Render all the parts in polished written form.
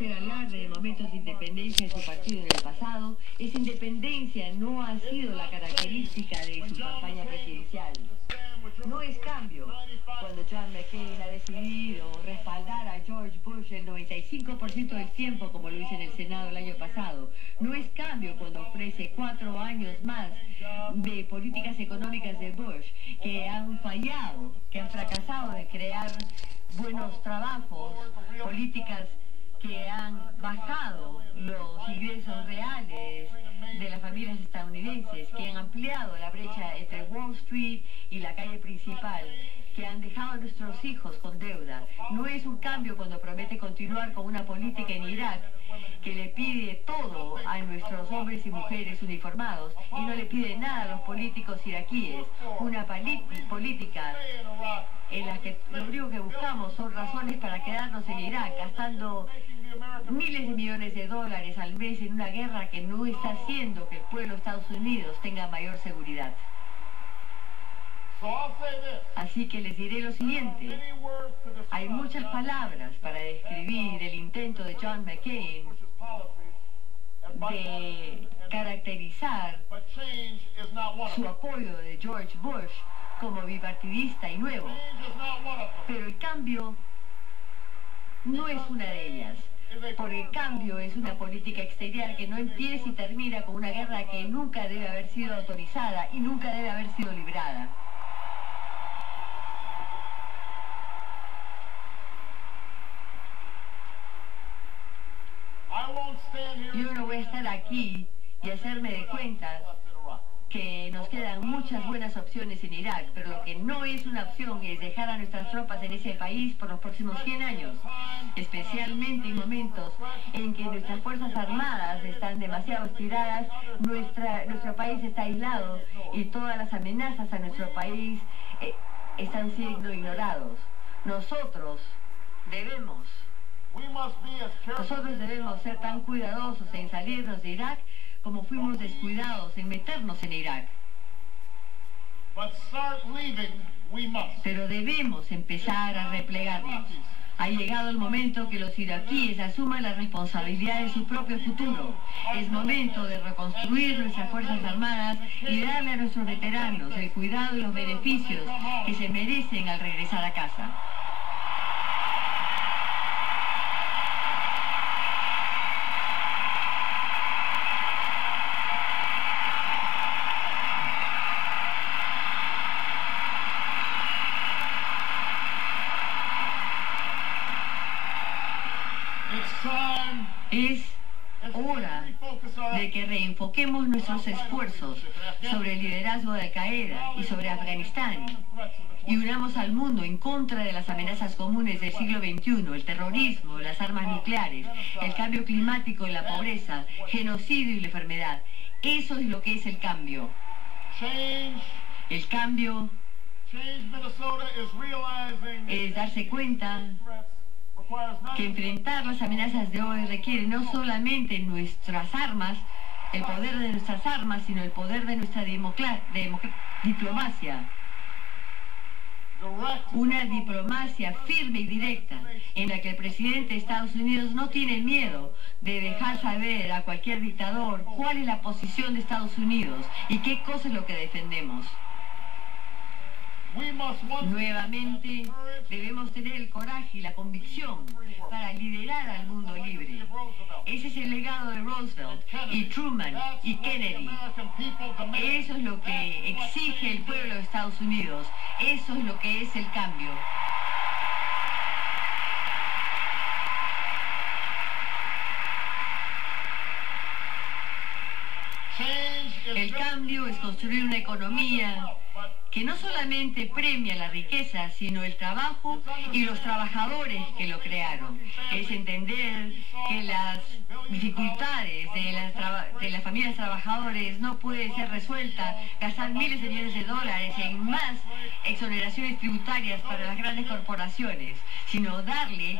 hacer alarde de momentos de independencia de su partido en el pasado, esa independencia no ha sido la característica de su campaña presidencial. No es cambio cuando John McCain ha decidido respaldar a George Bush el 95% del tiempo, como lo hizo en el Senado el año pasado. No es cambio cuando ofrece 4 años más de políticas económicas de Bush, que han fallado, que han fracasado de crear buenos trabajos, políticas que han bajado los ingresos reales de las familias estadounidenses, que han ampliado la brecha entre Wall Street y la calle principal, que han dejado a nuestros hijos con deuda. No es un cambio cuando promete continuar con una política en Irak que le pide todo a nuestros hombres y mujeres uniformados y no le pide nada a los políticos iraquíes. Una política en la que lo único que buscamos son razones para quedarnos en Irak, gastando miles de millones de dólares al mes en una guerra que no está haciendo que el pueblo de Estados Unidos tenga mayor seguridad. Así que les diré lo siguiente. Hay muchas palabras para describir el intento de John McCain de caracterizar su apoyo de George Bush como bipartidista y nuevo. Pero el cambio no es una de ellas. Porque el cambio es una política exterior que no empieza y termina con una guerra que nunca debe haber sido autorizada y nunca debe haber sido librada. Yo no voy a estar aquí y hacerme de cuenta que nos quedan muchas buenas opciones en Irak, pero lo que no es una opción es dejar a nuestras tropas en ese país por los próximos 100 años, especialmente en momentos en que nuestras fuerzas armadas están demasiado estiradas, nuestro país está aislado y todas las amenazas a nuestro país están siendo ignorados. Nosotros debemos ser tan cuidadosos en salirnos de Irak como fuimos descuidados en meternos en Irak. Pero debemos empezar a replegarnos. Ha llegado el momento que los iraquíes asuman la responsabilidad de su propio futuro. Es momento de reconstruir nuestras fuerzas armadas y darle a nuestros veteranos el cuidado y los beneficios que se merecen al regresar a casa. Es hora de que reenfoquemos nuestros esfuerzos sobre el liderazgo de Al-Qaeda y sobre Afganistán y unamos al mundo en contra de las amenazas comunes del siglo XXI, el terrorismo, las armas nucleares, el cambio climático y la pobreza, genocidio y la enfermedad. Eso es lo que es el cambio. El cambio es darse cuenta que enfrentar las amenazas de hoy requiere no solamente nuestras armas, el poder de nuestras armas, sino el poder de nuestra diplomacia. Una diplomacia firme y directa, en la que el presidente de Estados Unidos no tiene miedo de dejar saber a cualquier dictador cuál es la posición de Estados Unidos y qué cosa es lo que defendemos. Nuevamente, debemos tener el coraje y la convicción para liderar al mundo libre. Ese es el legado de Roosevelt y Truman y Kennedy. Eso es lo que exige el pueblo de Estados Unidos. Eso es lo que es el cambio. El cambio es construir una economía que no solamente premia la riqueza, sino el trabajo y los trabajadores que lo crearon. Es entender que las dificultades de las familias trabajadoras no pueden ser resueltas, gastar miles de millones de dólares en más exoneraciones tributarias para las grandes corporaciones, sino darle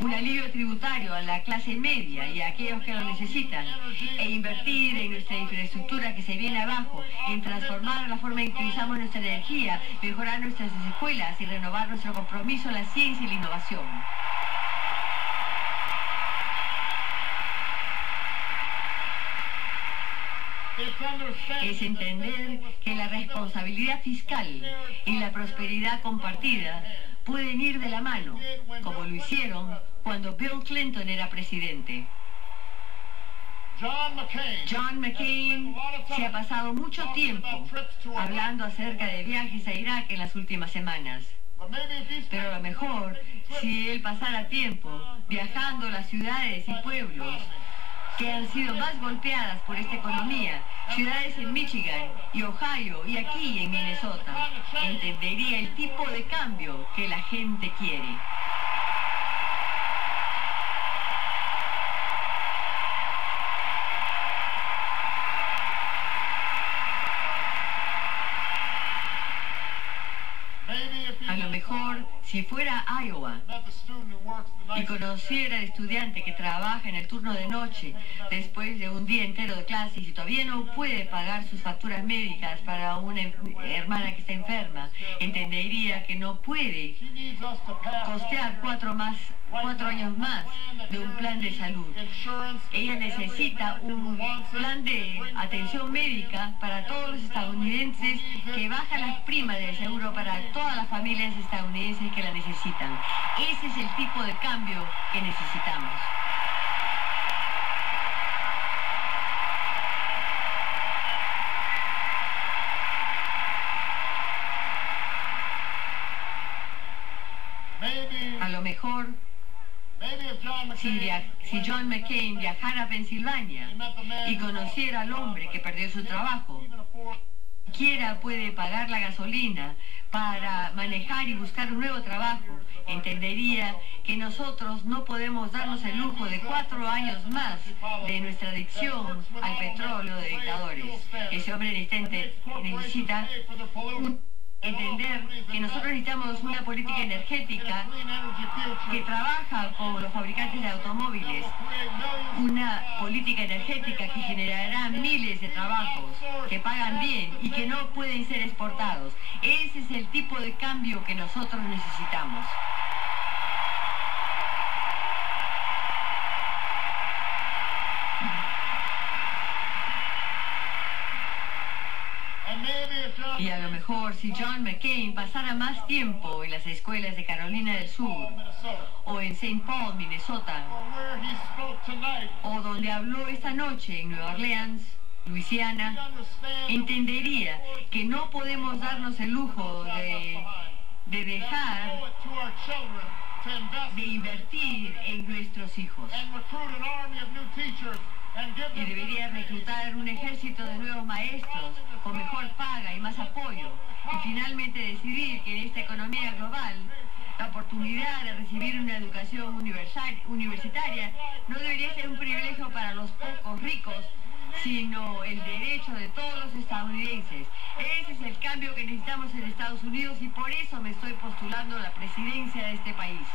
un alivio tributario a la clase media y a aquellos que lo necesitan, e invertir en nuestra infraestructura que se viene abajo, en transformar la forma en que usamos nuestra energía, mejorar nuestras escuelas y renovar nuestro compromiso en la ciencia y la innovación. es entender que la responsabilidad fiscal y la prosperidad compartida pueden ir de la mano, como lo hicieron cuando Bill Clinton era presidente. John McCain se ha pasado mucho tiempo hablando acerca de viajes a Irak en las últimas semanas. Pero a lo mejor, si él pasara tiempo viajando a las ciudades y pueblos que han sido más golpeadas por esta economía, ciudades en Michigan y Ohio y aquí en Minnesota, entendería el tipo de cambio que la gente quiere. A lo mejor, si fuera a Iowa y conociera al estudiante que trabaja en el turno de noche después de un día entero de clases y todavía no puede pagar sus facturas médicas para una hermana que está enferma, entendería que no puede costear 4 años más de un plan de salud. Ella necesita un plan de atención médica para todos los estadounidenses, que baja las primas del seguro para todas las familias estadounidenses que la necesitan. Ese es el tipo de cambio que necesitamos. A lo mejor, si John McCain viajara a Pensilvania y conociera al hombre que perdió su trabajo, siquiera puede pagar la gasolina para manejar y buscar un nuevo trabajo, entendería que nosotros no podemos darnos el lujo de 4 años más de nuestra adicción al petróleo de dictadores. Ese hombre necesita entender que nosotros necesitamos una política energética que trabaja con los fabricantes de automóviles, una política energética que generará miles de trabajos que pagan bien y que no pueden ser exportados. Ese es el tipo de cambio que nosotros necesitamos. Y a lo mejor, si John McCain pasara más tiempo en las escuelas de Carolina del Sur, o en St. Paul, Minnesota, o donde habló esta noche en Nueva Orleans, Luisiana, entendería que no podemos darnos el lujo de dejar de invertir en nuestros hijos. Y debería reclutar un ejército de nuevos maestros con mejor paga y más apoyo. Y finalmente decidir que en esta economía global la oportunidad de recibir una educación universitaria no debería ser un privilegio para los pocos ricos, sino el derecho de todos los estadounidenses. Ese es el cambio que necesitamos en Estados Unidos y por eso me estoy postulando a la presidencia de este país.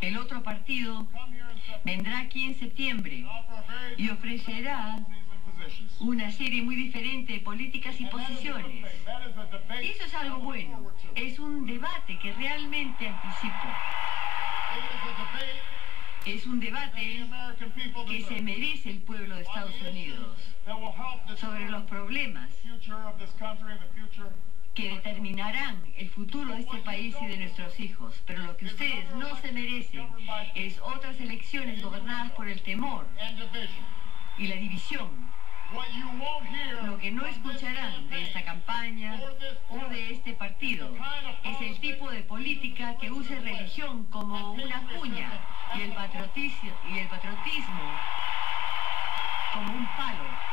El otro partido vendrá aquí en septiembre y ofrecerá una serie muy diferente de políticas y posiciones. Y eso es algo bueno. Es un debate que realmente anticipo. Es un debate que se merece el pueblo de Estados Unidos sobre los problemas que determinarán el futuro de este país y de nuestros hijos. Pero lo que ustedes no se merecen es otras elecciones gobernadas por el temor y la división. Lo que no escucharán de esta campaña o de este partido es el tipo de política que use religión como una cuña y el patriotismo como un palo.